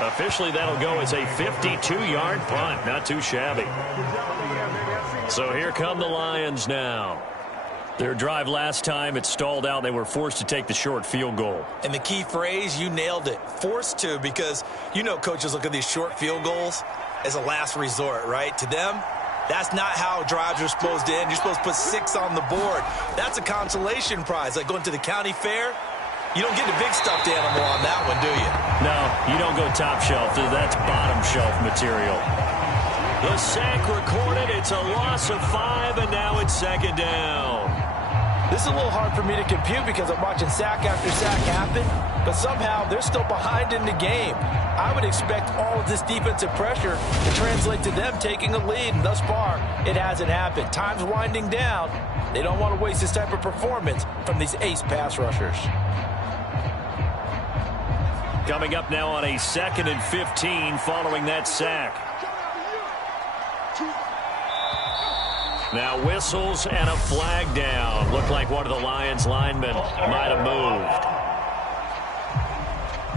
Officially, that'll go as a 52-yard punt. Not too shabby. So here come the Lions now. Their drive last time, it stalled out. They were forced to take the short field goal. And the key phrase, you nailed it. Forced to, because you know coaches look at these short field goals as a last resort, right? To them, that's not how drives are supposed to end. You're supposed to put 6 on the board. That's a consolation prize. Like going to the county fair, you don't get a big stuffed animal on that one, do you? No, you don't go top shelf. That's bottom shelf material. The sack recorded. It's a loss of 5, and now it's second down. This is a little hard for me to compute because I'm watching sack after sack happen, but somehow they're still behind in the game. I would expect all of this defensive pressure to translate to them taking a lead, and thus far, it hasn't happened. Time's winding down. They don't want to waste this type of performance from these ace pass rushers. Coming up now on a 2nd and 15 following that sack. Now whistles and a flag down. Looked like one of the Lions linemen might have moved.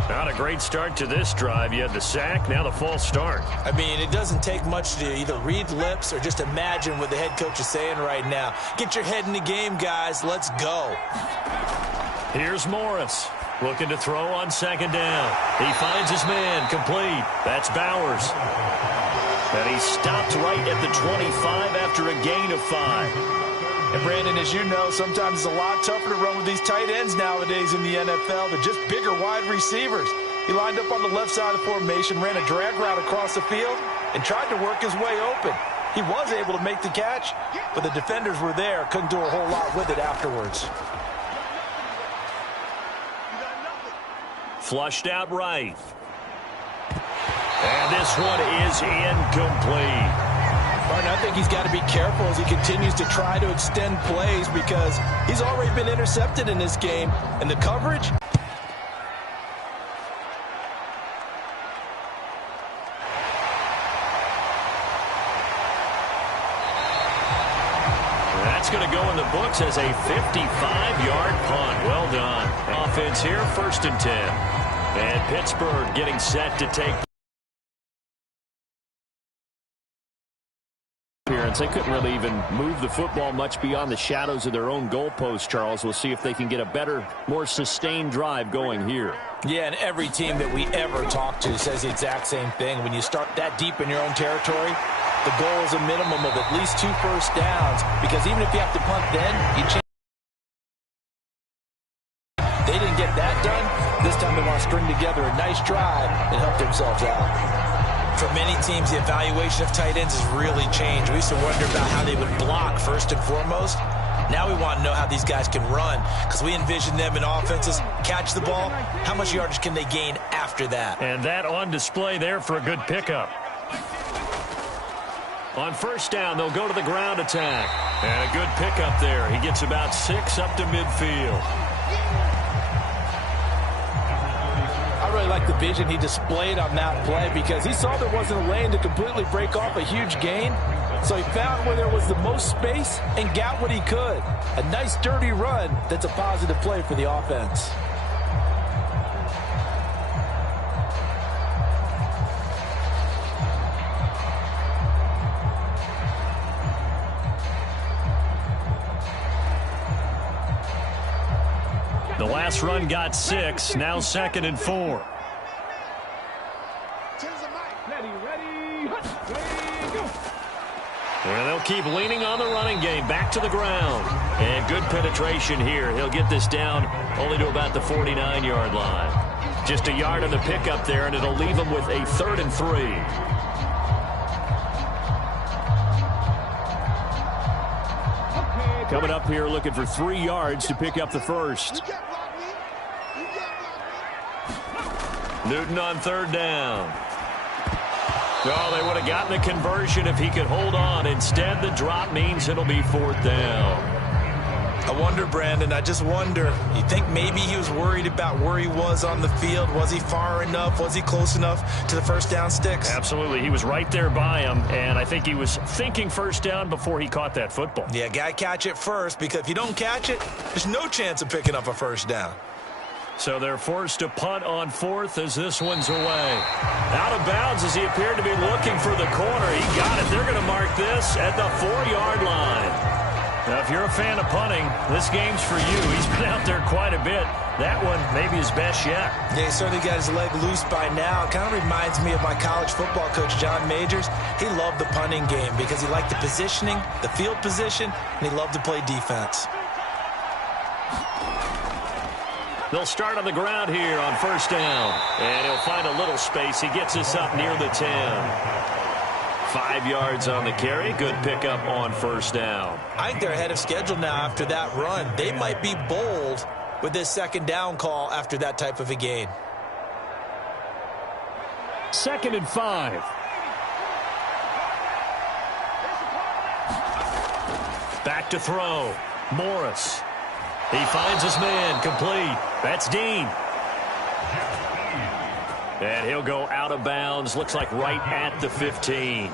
Not a great start to this drive. You had the sack, now the false start. I mean, it doesn't take much to either read lips or just imagine what the head coach is saying right now. Get your head in the game, guys. Let's go. Here's Morris. Looking to throw on 2nd down. He finds his man complete. That's Bowers. And he stopped right at the 25 after a gain of 5. And Brandon, as you know, sometimes it's a lot tougher to run with these tight ends nowadays in the NFL. They're just bigger wide receivers. He lined up on the left side of the formation, ran a drag route across the field, and tried to work his way open. He was able to make the catch, but the defenders were there. Couldn't do a whole lot with it afterwards. Flushed out right. And this one is incomplete. Martin, I think he's got to be careful as he continues to try to extend plays because he's already been intercepted in this game. And the coverage? That's going to go in the books as a 55-yard punt. Well done. Offense here, 1st and 10. And Pittsburgh getting set to take appearance. They couldn't really even move the football much beyond the shadows of their own goalpost, Charles. We'll see if they can get a better, more sustained drive going here. Yeah, and every team that we ever talk to says the exact same thing. When you start that deep in your own territory, the goal is a minimum of at least 2 first downs, because even if you have to punt then, you change. They didn't get that done. This time they want to string together a nice drive and help themselves out. For many teams, the evaluation of tight ends has really changed. We used to wonder about how they would block first and foremost. Now we want to know how these guys can run, because we envision them in offenses catch the ball. How much yardage can they gain after that? And that on display there for a good pickup. On 1st down, they'll go to the ground attack. And a good pickup there. He gets about 6 up to midfield. I really like the vision he displayed on that play because he saw there wasn't a lane to completely break off a huge gain. So he found where there was the most space and got what he could. A nice dirty run that's a positive play for the offense. The last run got 6, now 2nd and 4. And they'll keep leaning on the running game, back to the ground. And good penetration here. He'll get this down only to about the 49-yard line. Just a yard on the pickup there, and it'll leave him with a 3rd and 3. Coming up here looking for 3 yards to pick up the first. Newton on 3rd down. Oh, they would have gotten the conversion if he could hold on. Instead, the drop means it'll be 4th down. I wonder, Brandon, I just wonder, you think maybe he was worried about where he was on the field? Was he far enough? Was he close enough to the first down sticks? Absolutely. He was right there by him, and I think he was thinking first down before he caught that football. Yeah, got to catch it first, because if you don't catch it, there's no chance of picking up a first down. So they're forced to punt on fourth as this one's away. Out of bounds as he appeared to be looking for the corner. He got it. They're going to mark this at the 4-yard line. Now, if you're a fan of punting, this game's for you. He's been out there quite a bit. That one maybe his best yet. Yeah, he certainly got his leg loose by now. It kind of reminds me of my college football coach, John Majors. He loved the punting game because he liked the positioning, the field position, and he loved to play defense. They'll start on the ground here on first down. And he'll find a little space. He gets us up near the 10. 5 yards on the carry. Good pickup on first down. I think they're ahead of schedule now after that run. They might be bold with this second down call after that type of a gain. 2nd and 5. Back to throw. Morris. He finds his man. Complete. That's Dean. And he'll go out of bounds. Looks like right at the 15.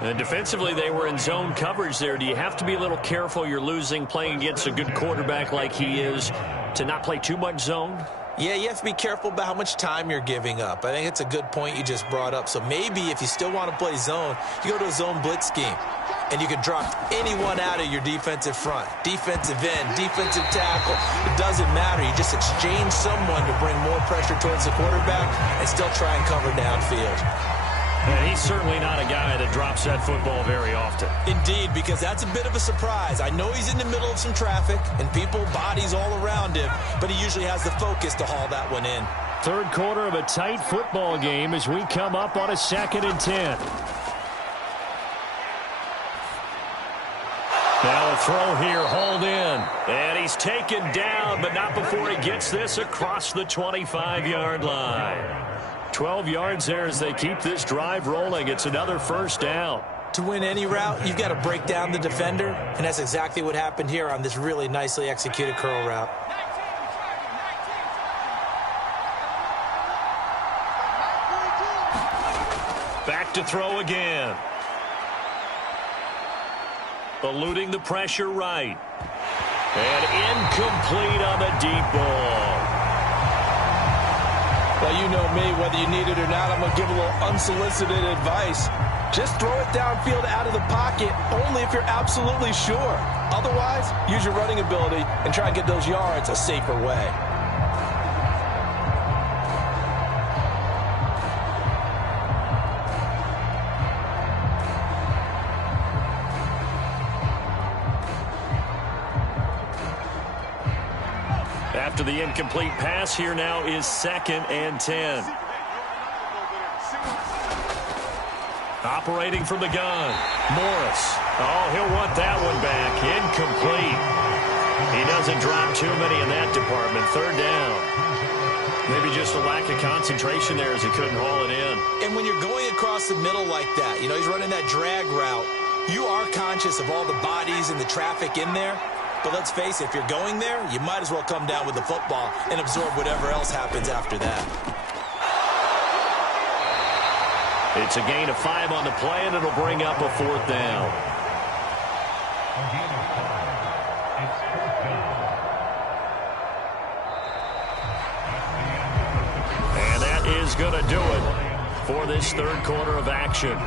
And defensively, they were in zone coverage there. Do you have to be a little careful? You're losing, playing against a good quarterback like he is, to not play too much zone? Yeah, you have to be careful about how much time you're giving up. I think it's a good point you just brought up. So maybe if you still want to play zone, you go to a zone blitz scheme. And you can drop anyone out of your defensive front. Defensive end, defensive tackle. It doesn't matter. You just exchange someone to bring more pressure towards the quarterback and still try and cover downfield. And he's certainly not a guy that drops that football very often. Indeed, because that's a bit of a surprise. I know he's in the middle of some traffic and people, bodies all around him, but he usually has the focus to haul that one in. Third quarter of a tight football game as we come up on a 2nd and 10. Now a throw here, hauled in. And he's taken down, but not before he gets this across the 25-yard line. 12 yards there as they keep this drive rolling. It's another first down. To win any route, you've got to break down the defender, and that's exactly what happened here on this really nicely executed curl route. Back to throw again. Eluding the pressure right. And incomplete on the deep ball. Well, you know me, whether you need it or not, I'm going to give a little unsolicited advice. Just throw it downfield out of the pocket only if you're absolutely sure. Otherwise, use your running ability and try and get those yards a safer way. After the incomplete pass, here now is 2nd and 10. Operating from the gun, Morris. Oh, he'll want that one back. Incomplete. He doesn't drop too many in that department. 3rd down. Maybe just a lack of concentration there as he couldn't haul it in. And when you're going across the middle like that, you know, he's running that drag route, you are conscious of all the bodies and the traffic in there. But let's face it, if you're going there, you might as well come down with the football and absorb whatever else happens after that. It's a gain of 5 on the play, and it'll bring up a 4th down. And that is going to do it for this 3rd quarter of action.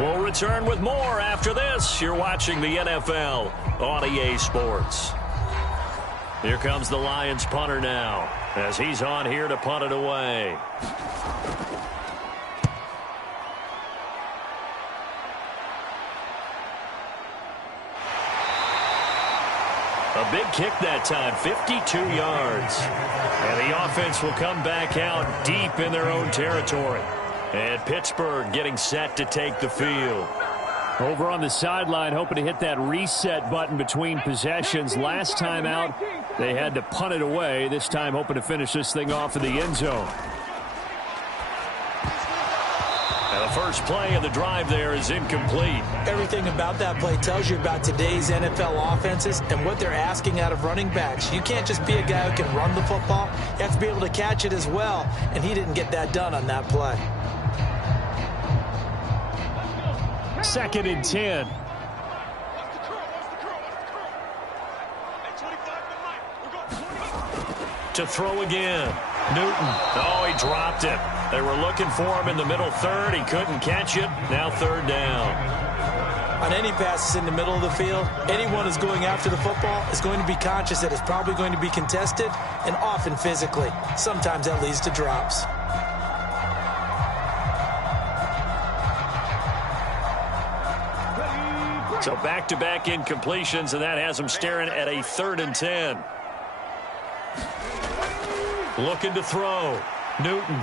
We'll return with more after this. You're watching the NFL on EA Sports. Here comes the Lions punter now as he's on here to punt it away. A big kick that time, 52 yards. And the offense will come back out deep in their own territory. And Pittsburgh getting set to take the field. Over on the sideline, hoping to hit that reset button between possessions. Last time out, they had to punt it away. This time, hoping to finish this thing off in the end zone. And the first play of the drive there is incomplete. Everything about that play tells you about today's NFL offenses and what they're asking out of running backs. You can't just be a guy who can run the football. You have to be able to catch it as well, and he didn't get that done on that play. 2nd and 10. to throw again. Newton. Oh, he dropped it. They were looking for him in the middle third. He couldn't catch it. Now third down. On any passes in the middle of the field, anyone who's going after the football is going to be conscious that it's probably going to be contested, and often physically. Sometimes that leads to drops. So back-to-back incompletions, and that has them staring at a 3rd and 10. Looking to throw. Newton.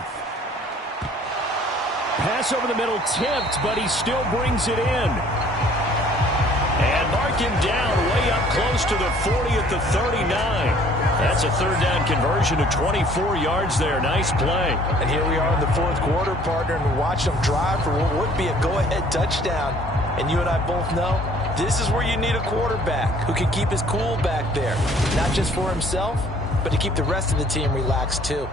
Pass over the middle tipped, but he still brings it in. And mark him down way up close to the 40 at the 39. That's a 3rd down conversion of 24 yards there. Nice play. And here we are in the 4th quarter, partner, and watch them drive for what would be a go-ahead touchdown. And you and I both know this is where you need a quarterback who can keep his cool back there. Not just for himself, but to keep the rest of the team relaxed too.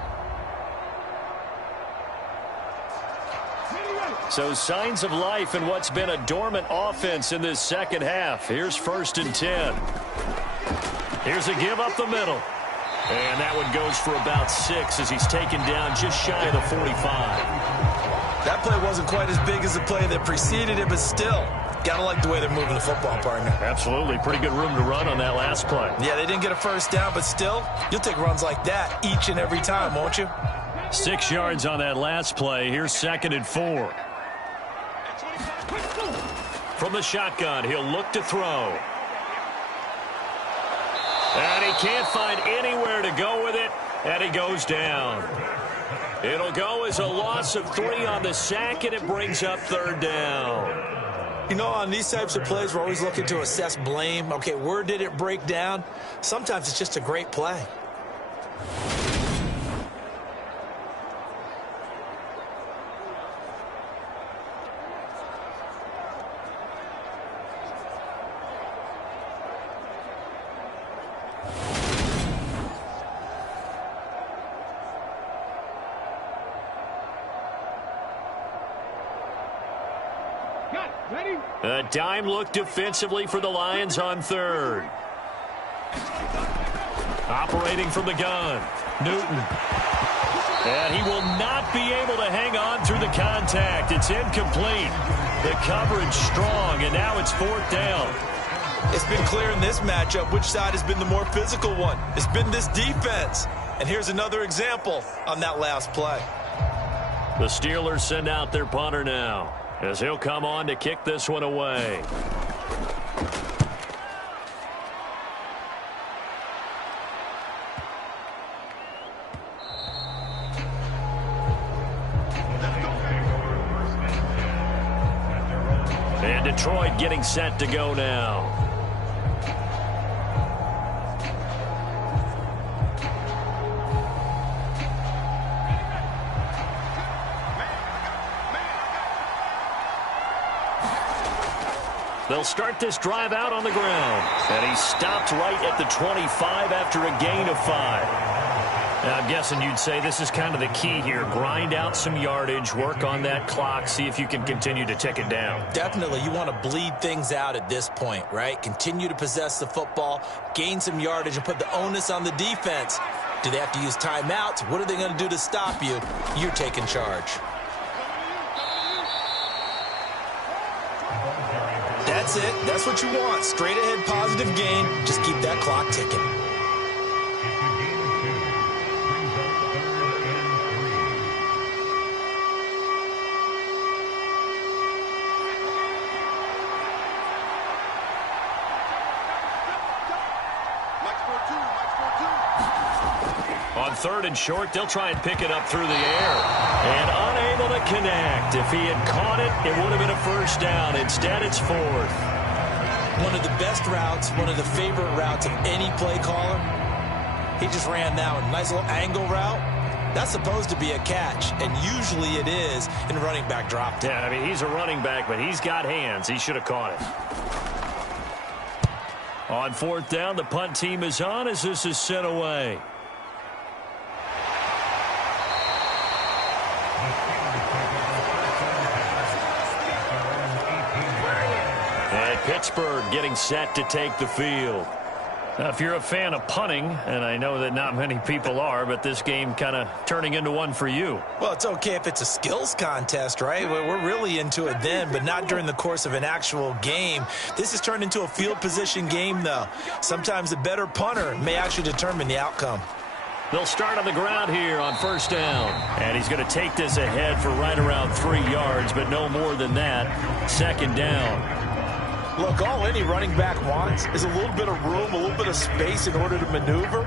So signs of life in what's been a dormant offense in this second half. Here's 1st and 10. Here's a give up the middle. And that one goes for about 6 as he's taken down just shy of the 45. That play wasn't quite as big as the play that preceded it, but still, gotta like the way they're moving the football, partner. Absolutely. Pretty good room to run on that last play. Yeah, they didn't get a 1st down, but still, you'll take runs like that each and every time, won't you? 6 yards on that last play. Here's 2nd and 4. From the shotgun, he'll look to throw. And he can't find anywhere to go with it, and he goes down. It'll go as a loss of 3 on the sack, and it brings up 3rd down. You know, on these types of plays, we're always looking to assess blame. Okay, where did it break down? Sometimes it's just a great play. A dime look defensively for the Lions on 3rd. Operating from the gun, Newton. And he will not be able to hang on through the contact. It's incomplete. The coverage strong, and now it's 4th down. It's been clear in this matchup which side has been the more physical one. It's been this defense. And here's another example on that last play. The Steelers send out their punter now, as he'll come on to kick this one away. And Detroit getting set to go now. They'll start this drive out on the ground. And he stopped right at the 25 after a gain of 5. Now, I'm guessing you'd say this is kind of the key here. Grind out some yardage, work on that clock, see if you can continue to tick it down. Definitely. You want to bleed things out at this point, right? Continue to possess the football, gain some yardage, and put the onus on the defense. Do they have to use timeouts? What are they going to do to stop you? You're taking charge. That's it. That's what you want. Straight ahead positive gain. Just keep that clock ticking. On 3rd and short, they'll try and pick it up through the air. And unable to connect. If he had caught it, it would have been a 1st down. Instead, it's 4th. One of the best routes, one of the favorite routes of any play caller. He just ran that one. Nice little angle route. That's supposed to be a catch, and usually it is in running back drop down. Yeah, I mean, he's a running back, but he's got hands. He should have caught it. On 4th down, the punt team is on as this is sent away. And Pittsburgh getting set to take the field. Now, if you're a fan of punting, and I know that not many people are, but this game kind of turning into one for you. Well, it's okay if it's a skills contest, right? We're really into it then, but not during the course of an actual game. This has turned into a field position game, though. Sometimes the better punter may actually determine the outcome. They'll start on the ground here on first down. And he's going to take this ahead for right around 3 yards, but no more than that. Second down. Look, all any running back wants is a little bit of room, a little bit of space in order to maneuver.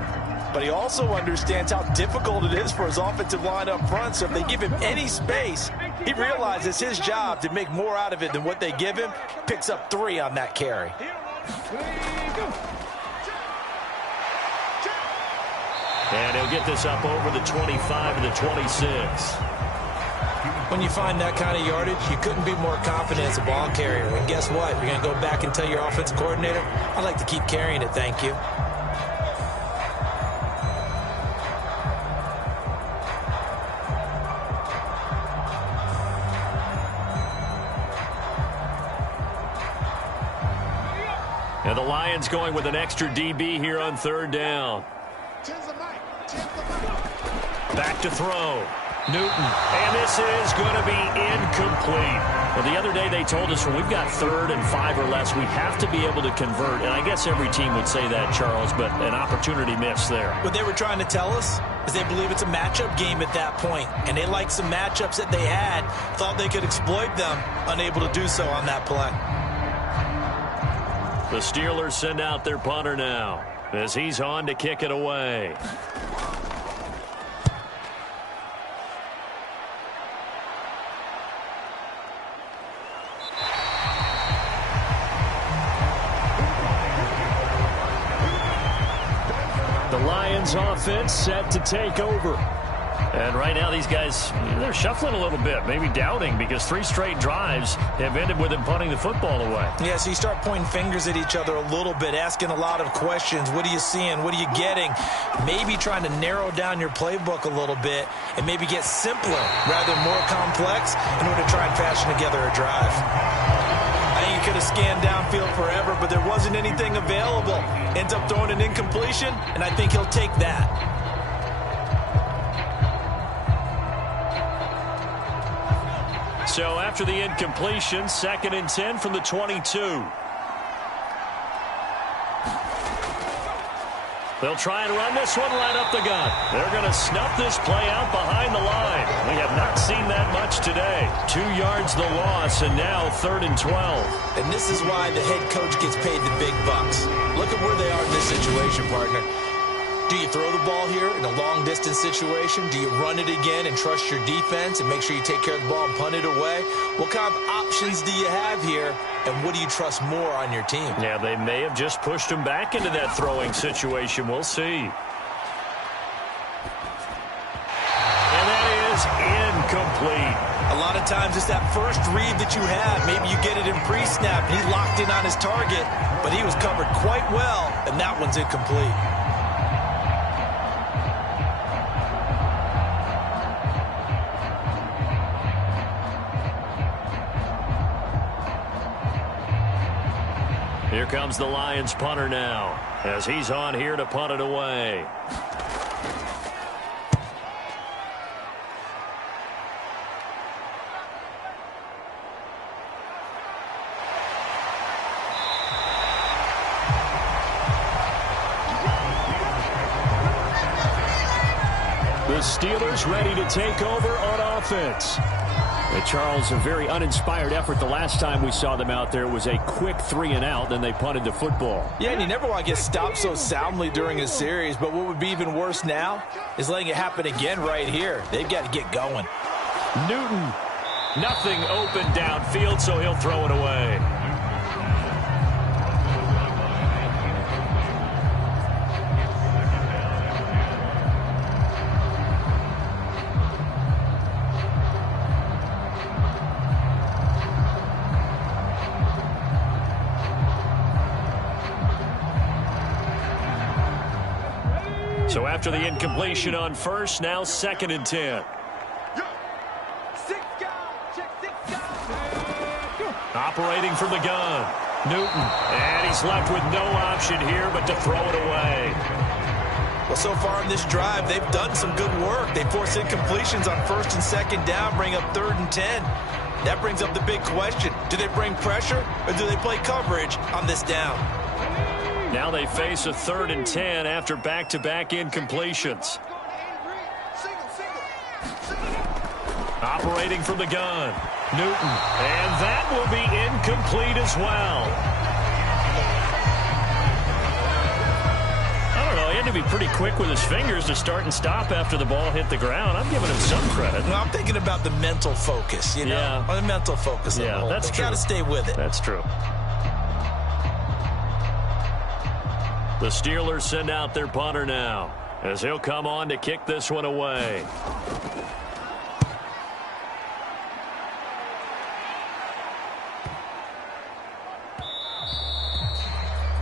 But he also understands how difficult it is for his offensive line up front. So if they give him any space, he realizes his job to make more out of it than what they give him. Picks up 3 on that carry. And he'll get this up over the 25 to the 26. When you find that kind of yardage, you couldn't be more confident as a ball carrier. And guess what? You're going to go back and tell your offensive coordinator, I'd like to keep carrying it, thank you. And the Lions going with an extra DB here on third down. Back to throw. Newton. And this is going to be incomplete. Well, the other day they told us when we've got 3rd and 5 or less, we have to be able to convert. And I guess every team would say that, Charles, but an opportunity missed there. What they were trying to tell us is they believe it's a matchup game at that point. And they liked some matchups that they had, thought they could exploit them, unable to do so on that play. The Steelers send out their punter now as he's on to kick it away. The Lions offense set to take over. And right now these guys, they're shuffling a little bit, maybe doubting, because 3 straight drives have ended with them punting the football away. Yeah, so you start pointing fingers at each other a little bit, asking a lot of questions. What are you seeing? What are you getting? Maybe trying to narrow down your playbook a little bit and maybe get simpler rather than more complex in order to try and fashion together a drive. I think you could have scanned downfield forever, but there wasn't anything available. Ends up throwing an incompletion, and I think he'll take that. So after the incompletion, 2nd and 10 from the 22. They'll try and run this one right up the gut. They're going to snuff this play out behind the line. We have not seen that much today. 2 yards the loss, and now 3rd and 12. And this is why the head coach gets paid the big bucks. Look at where they are in this situation, partner. Do you throw the ball here in a long-distance situation? Do you run it again and trust your defense and make sure you take care of the ball and punt it away? What kind of options do you have here, and what do you trust more on your team? Yeah, they may have just pushed him back into that throwing situation. We'll see. And that is incomplete. A lot of times it's that first read that you have. Maybe you get it in pre-snap, and he locked in on his target, but he was covered quite well, and that one's incomplete. Here comes the Lions punter now as he's on here to punt it away. The Steelers ready to take over on offense. Charles, a very uninspired effort. The last time we saw them out there was a quick 3-and-out, then they punted the football. Yeah, and you never want to get stopped so soundly during a series, but what would be even worse now is letting it happen again right here. They've got to get going. Newton, nothing open downfield, so he'll throw it away. So after the incompletion on first, now 2nd and 10. Operating from the gun. Newton, and he's left with no option here but to throw it away. Well, so far in this drive, they've done some good work. They force incompletions on first and second down, bring up 3rd and 10. That brings up the big question. Do they bring pressure or do they play coverage on this down? Now they face a 3rd and 10 after back-to-back incompletions. Operating from the gun, Newton, and that will be incomplete as well. I don't know, he had to be pretty quick with his fingers to start and stop after the ball hit the ground. I'm giving him some credit. Well, I'm thinking about the mental focus, you know? Yeah. Or the mental focus. Yeah, that's true. Got to stay with it. That's true. The Steelers send out their punter now, as he'll come on to kick this one away.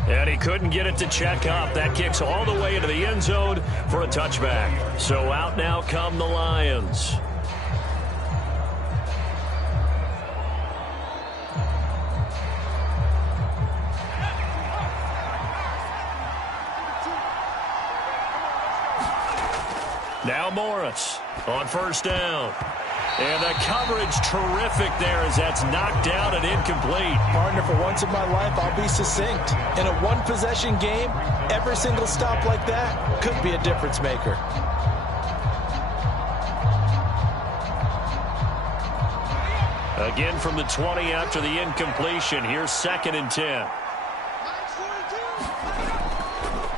And he couldn't get it to check up. That kicks all the way into the end zone for a touchback. So out now come the Lions. Now Morris on first down. And the coverage terrific there as that's knocked down and incomplete. Partner, for once in my life, I'll be succinct. In a one-possession game, every single stop like that could be a difference maker. Again from the 20 after the incompletion. Here's 2nd and 10.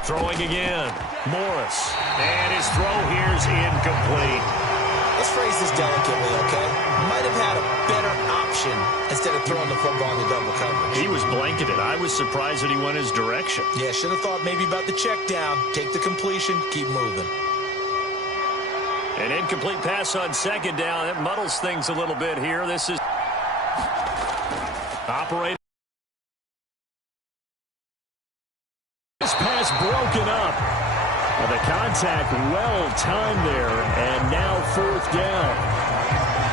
Throwing again. Morris. And his throw here's incomplete. Let's phrase this delicately, okay? Might have had a better option instead of throwing the football in the double coverage. He was blanketed. I was surprised that he went his direction. Yeah, should have thought maybe about the check down. Take the completion, keep moving. An incomplete pass on 2nd down. It muddles things a little bit here. This is operating. This pass broken up. The contact well timed there, and now 4th down.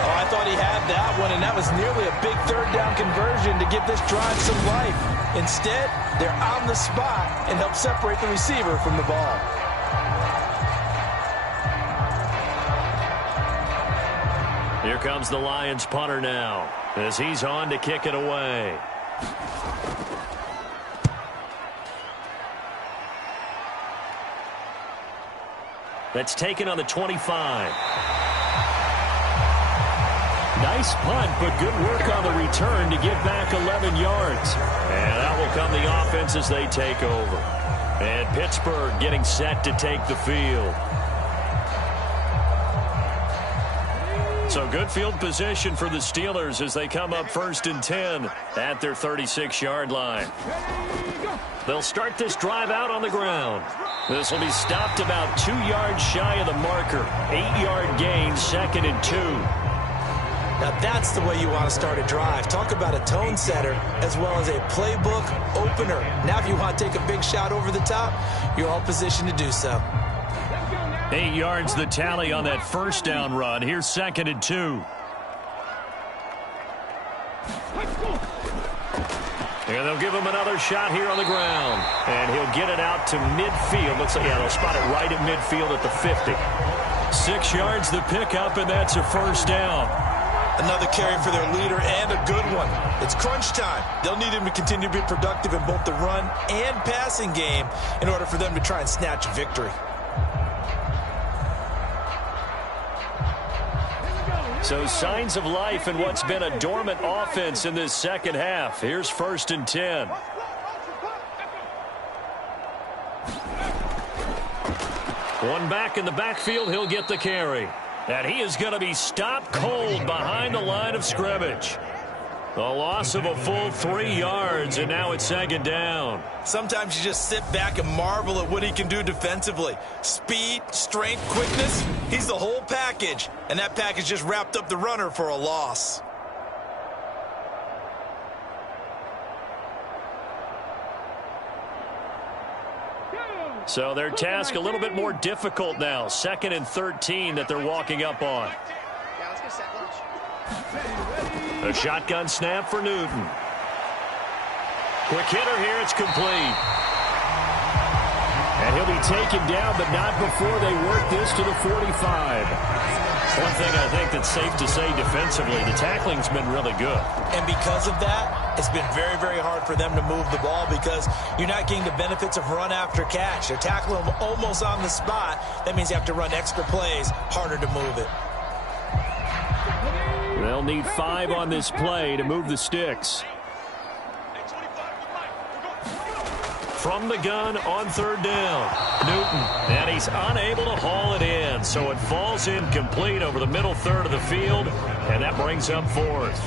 Oh, I thought he had that one, and that was nearly a big 3rd down conversion to give this drive some life. Instead, they're on the spot and help separate the receiver from the ball. Here comes the Lions punter now, as he's on to kick it away. That's taken on the 25. Nice punt, but good work on the return to get back 11 yards. And out will come the offense as they take over. And Pittsburgh getting set to take the field. So good field position for the Steelers as they come up 1st and 10 at their 36-yard line. They'll start this drive out on the ground. This will be stopped about 2 yards shy of the marker. 8-yard gain, 2nd and 2. Now that's the way you want to start a drive. Talk about a tone setter as well as a playbook opener. Now if you want to take a big shot over the top, you're all positioned to do so. 8 yards the tally on that 1st down run. Here's 2nd and 2. And they'll give him another shot here on the ground. And he'll get it out to midfield. Looks like, yeah, they'll spot it right at midfield at the 50. 6 yards the pickup, and that's a 1st down. Another carry for their leader and a good one. It's crunch time. They'll need him to continue to be productive in both the run and passing game in order for them to try and snatch a victory. So signs of life in what's been a dormant offense in this second half. Here's 1st and 10. One back in the backfield, he'll get the carry. And he is going to be stopped cold behind the line of scrimmage. A loss of a full 3 yards, and now it's 2nd down. Sometimes you just sit back and marvel at what he can do defensively. Speed, strength, quickness, he's the whole package. And that package just wrapped up the runner for a loss. So their task a little bit more difficult now. 2nd and 13 that they're walking up on. A shotgun snap for Newton. Quick hitter here. It's complete. And he'll be taken down, but not before they work this to the 45. One thing I think that's safe to say defensively, the tackling's been really good. And because of that, it's been very, very hard for them to move the ball because you're not getting the benefits of run after catch. They're tackling them almost on the spot. That means you have to run extra plays, harder to move it. They'll need 5 on this play to move the sticks. From the gun on 3rd down, Newton, and he's unable to haul it in, so it falls incomplete over the middle third of the field, and that brings up 4th.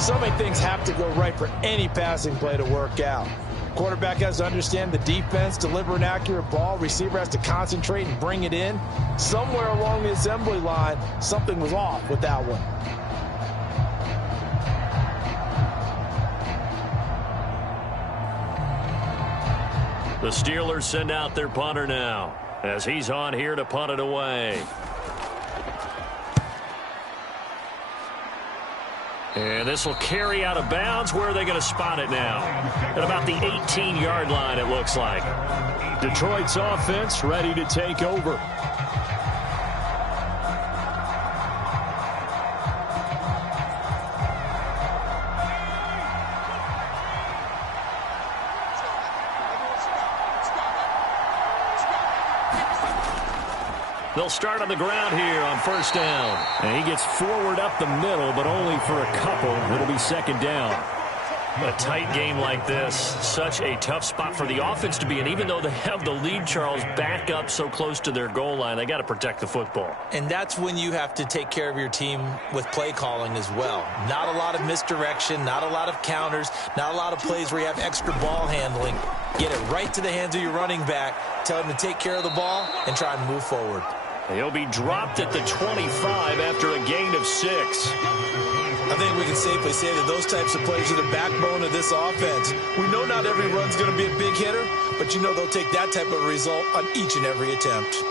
So many things have to go right for any passing play to work out. Quarterback has to understand the defense, deliver an accurate ball. Receiver has to concentrate and bring it in. Somewhere along the assembly line, something was off with that one. The Steelers send out their punter now as he's on here to punt it away. And this will carry out of bounds. Where are they going to spot it now? At about the 18-yard line, it looks like. Detroit's offense ready to take over. They'll start on the ground here on 1st down. And he gets forward up the middle, but only for a couple. It'll be 2nd down. A tight game like this, such a tough spot for the offense to be in. Even though they have the lead, Charles, back up so close to their goal line, they got to protect the football. And that's when you have to take care of your team with play calling as well. Not a lot of misdirection, not a lot of counters, not a lot of plays where you have extra ball handling. Get it right to the hands of your running back, tell him to take care of the ball, and try and move forward. He'll be dropped at the 25 after a gain of 6. I think we can safely say that those types of plays are the backbone of this offense. We know not every run's going to be a big hitter, but you know they'll take that type of result on each and every attempt.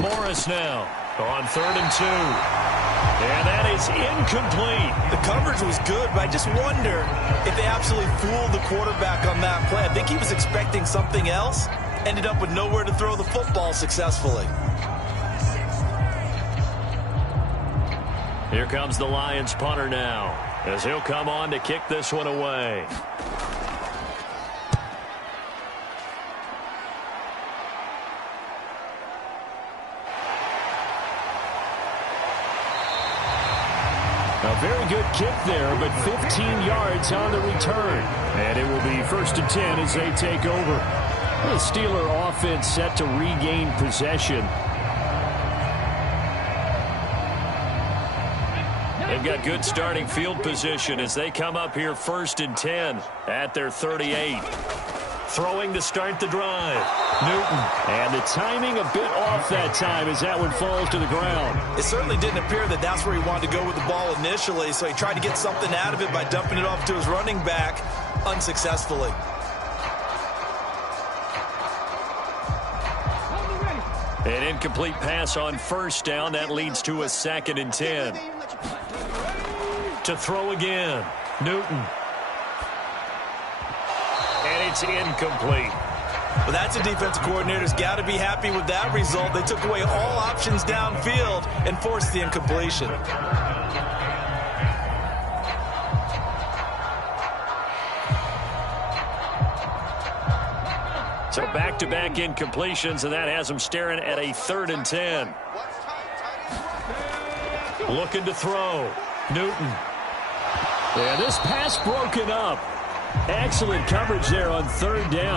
Morris now on 3rd and 2. And that is incomplete. The coverage was good, but I just wonder if they absolutely fooled the quarterback on that play. I think he was expecting something else, ended up with nowhere to throw the football successfully. Here comes the Lions punter now, as he'll come on to kick this one away. A very good kick there, but 15 yards on the return. And it will be 1st and 10 as they take over. The Steeler offense set to regain possession. They've got good starting field position as they come up here 1st and 10 at their 38. Throwing to start the drive. Newton. And the timing a bit off that time as that one falls to the ground. It certainly didn't appear that that's where he wanted to go with the ball initially, so he tried to get something out of it by dumping it off to his running back unsuccessfully. An incomplete pass on 1st down. That leads to a 2nd and 10. To throw again. Newton. And it's incomplete. Well, that's a defensive coordinator's got to be happy with that result. They took away all options downfield and forced the incompletion. So back-to-back incompletions, and that has them staring at a 3rd and 10. Looking to throw. Newton. Yeah, this pass broken up. Excellent coverage there on 3rd down.